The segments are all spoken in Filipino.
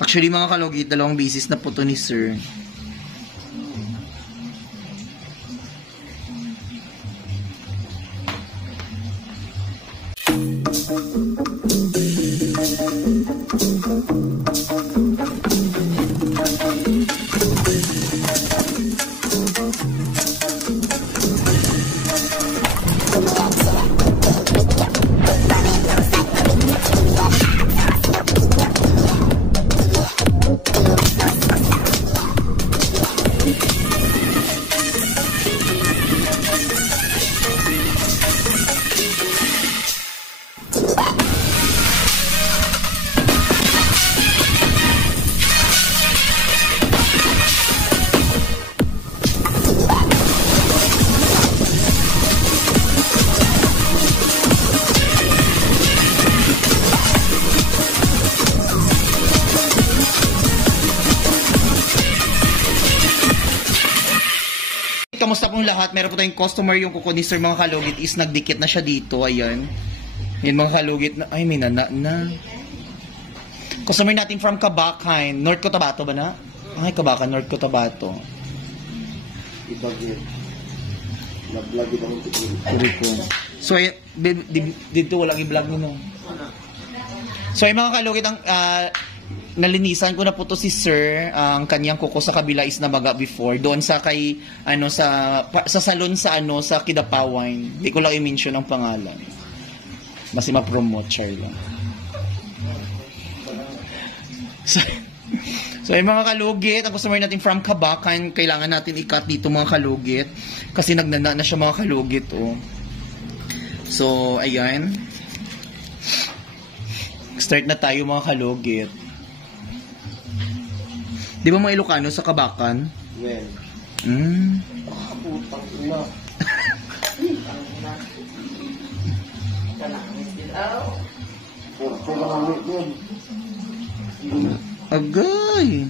Actually mga kalugit, dalawang bisis na po to ni sir. Kamusta pong lahat? Meron po tayong customer yung kuko ni sir mga kalugit is nagdikit na siya dito. Ayan. Yan mga kalugit na. Ay, may nana na. Customer natin from Kabakan. North Cotabato ba na? Ay, Kabakan, North Cotabato. Ibagin. Nag-vlog ito ng Kuriko. So, dito walang i-vlog nyo. So, ay mga kalugit, ang nalinisan ko na po to si sir. Ang kanyang kuko sa kabila is namaga before. Doon sa kay, sa salon sa sa Kidapawan. Hindi ko lang i-mention ang pangalan. Mas ma-promote, char lang. So, ay mga kalugit, ang customer natin from Kabakan, kailangan natin i-cut dito mga kalugit. Kasi nagnana na siya mga kalugit, oh. So, ayan. Start na tayo mga kalugit. Di ba mga Ilocano sa Kabakan? Well. Putang ina. Agay.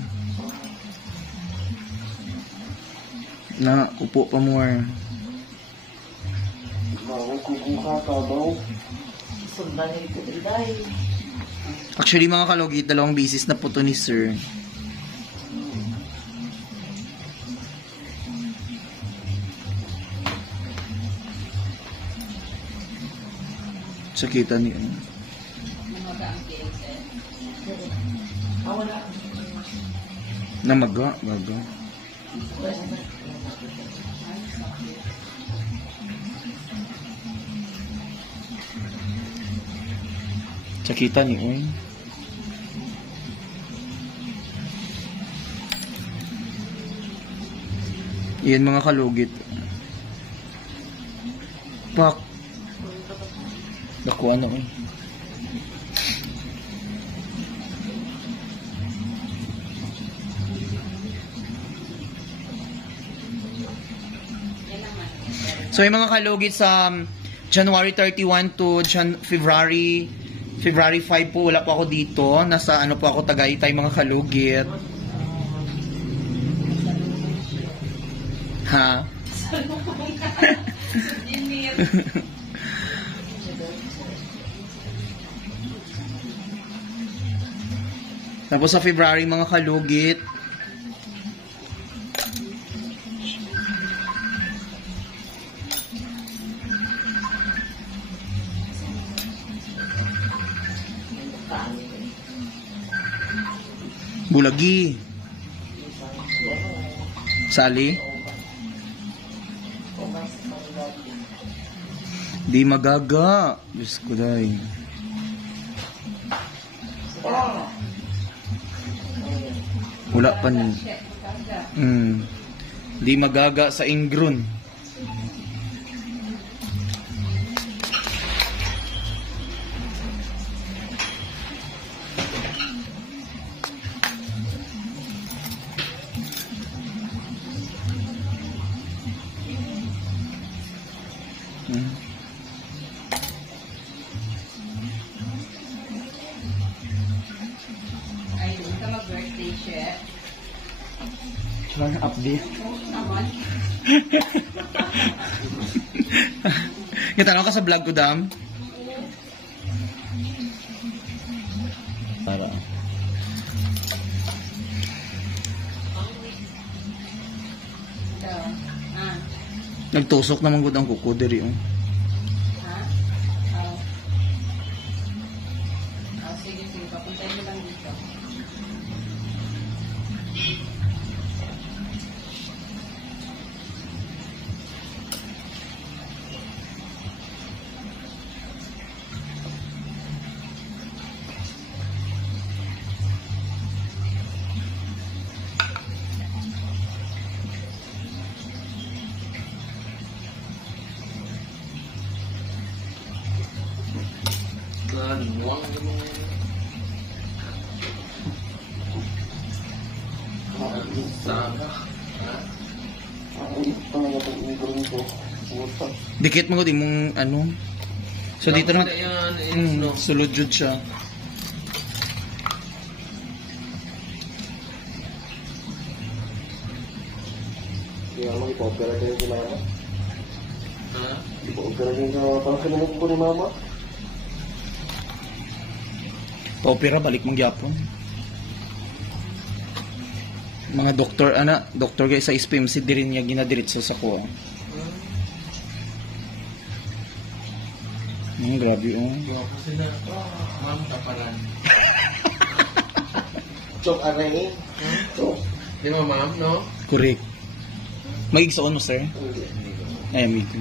Na, upo pa more. Actually mga kalugit, dalawang bisis na po to ni sir. Sakita niyo. Namaga, baga. Sakita niyo. Iyan mga kalugit. Pak. Nakuha na So yung mga kalugit sa January 31 to February 5 po, wala po ako dito. Nasa po ako, Tagaytay mga kalugit. Ha? Tapos sa February mga kalugit, Bulagi, Sali, di magaga, Diyos ko dahi. Wala pa ni. Di magaga sa Ingron. Ayun, ka mag-birthday siya. Walang update. Naman. Natanong ka sa vlog ko, Dam? Nagtusok naman gud ang kuko diri oh. Ha? Sige, sige. Papuntayin mo lang dito. Dikit mo gud imong ano. So dito na sulod jud siya. Kaya mo ipa-opera din si mama. Ipa-opera din sa parang kinamot ko ni mama. Paopera balik mong gyapon. Mga doktor doktor guys sa SPMC diri niya ginadiretso sa ko. Grabe oh. Ma'am kaparan. Chok aray. Chok. Di mo ma'am, no? Correct. Magigsoon mo sir? Ay amigo.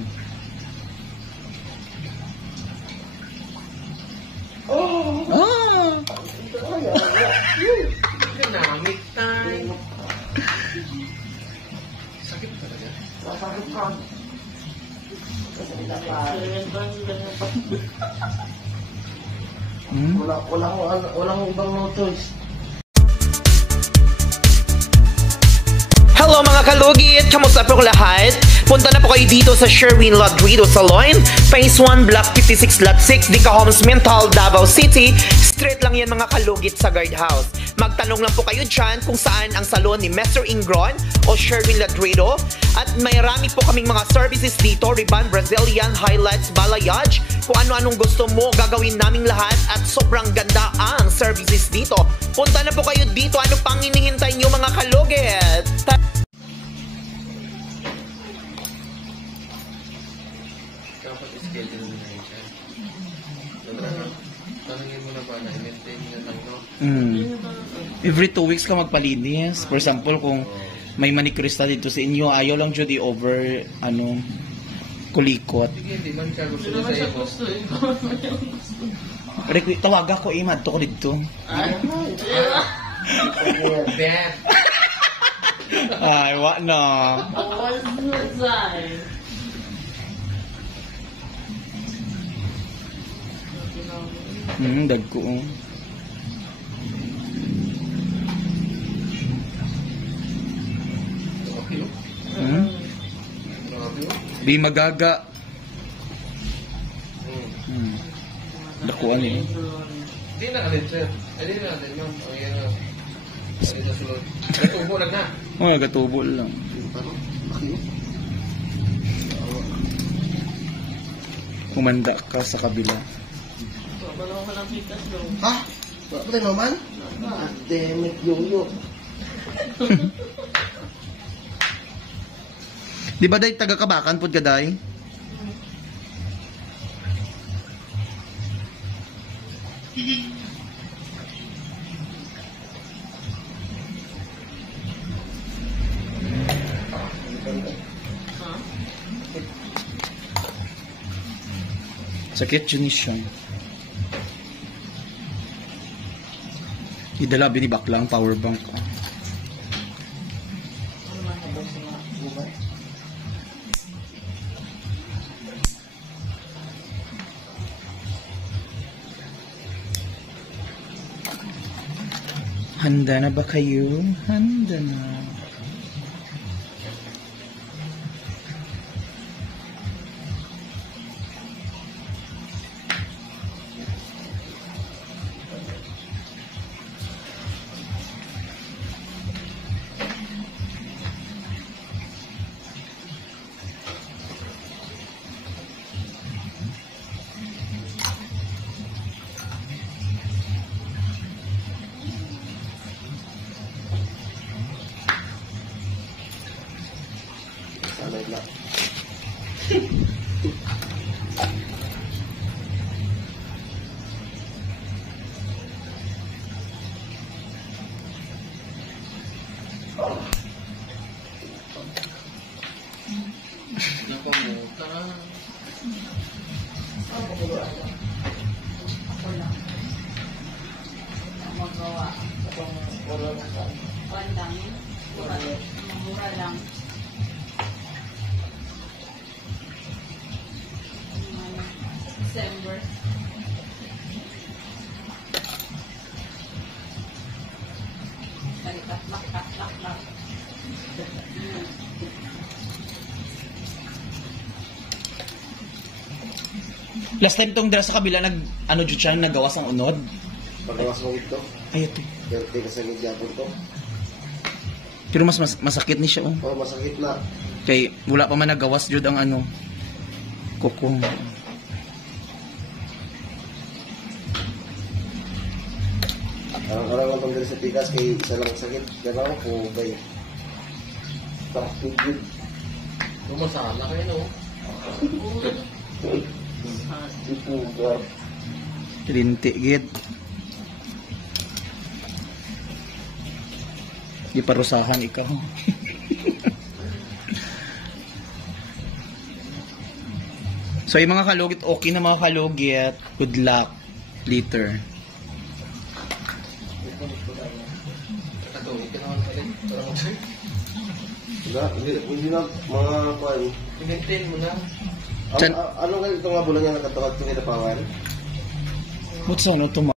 Dynamic time. Sakit talaga. Masakit ka. Walang ibang no choice. Hello mga kalugit! Kamusta po lahat? Punta na po kayo dito sa Sherwin Ladrido Salon, Phase 1, Block 56, Lot 6, Dica Homes, Mental, Davao City. Straight lang yan mga kalugit sa guardhouse. Magtanong lang po kayo dyan kung saan ang salon ni Mr. Ingron o Sherwin Ladrido. At may rami po kaming mga services dito, Riban, Brazilian, Highlights, Balayage. Kung ano-anong gusto mo, gagawin naming lahat at sobrang ganda ang services dito. Punta na po kayo dito. Ano pang hinihintay nyo mga kalugit? Dapat schedule mo na yun siya. Tanungin mo na ba na i-maintain nyo lang, no? Every 2 weeks ka magpalinis. For example, kung may manicurista dito sa inyo, ayaw lang jud i-over kulikot. Sige, hindi man siya gusto na sa'yo. Tawag ako madto ko dito. Bad. Ay, wa na. Dagko. Okay, oh. Grabe, oh. Di magaga. Dakuan eh. Hindi na alin, sir. Hindi na alin, ma'am. O, yan na. Alin na sulod. Natubo lang na. Oh, gatubo lang. Kumanda ka sa kabila. Ha? Wala pa tayo naman? Damn it, yo-yo. Di ba day taga Kabakan pud ka day? Sakit yun siya. Idala binibak lang power bank ko. Handa na ba kayo? Handa na. Last time tong dra sa kabila nag ano jud siya nagawas ang unod. Pagawas mo ito. Ay ito. Pero tika sa gyapon to. Pero mas masakit ni siya oh. Oh, masakit na. Kay wala pa man nagawas jud ang ano. Kuko. Ang lang tong sa tikas kay isa lang sakit. Dalawa ko bay. Takot yun. Masala kayo, no? Ipuga. Linti gid. Di parusahan ikaw. So yung mga kalugit, okay na mga kalugit. Good luck later. Katulog ka naman pala. Parang Hindi na mga kuan. i-maintain mo na. Chan- Anong ganito nga bulan niya nakatawag ito kita pangan? What's ano to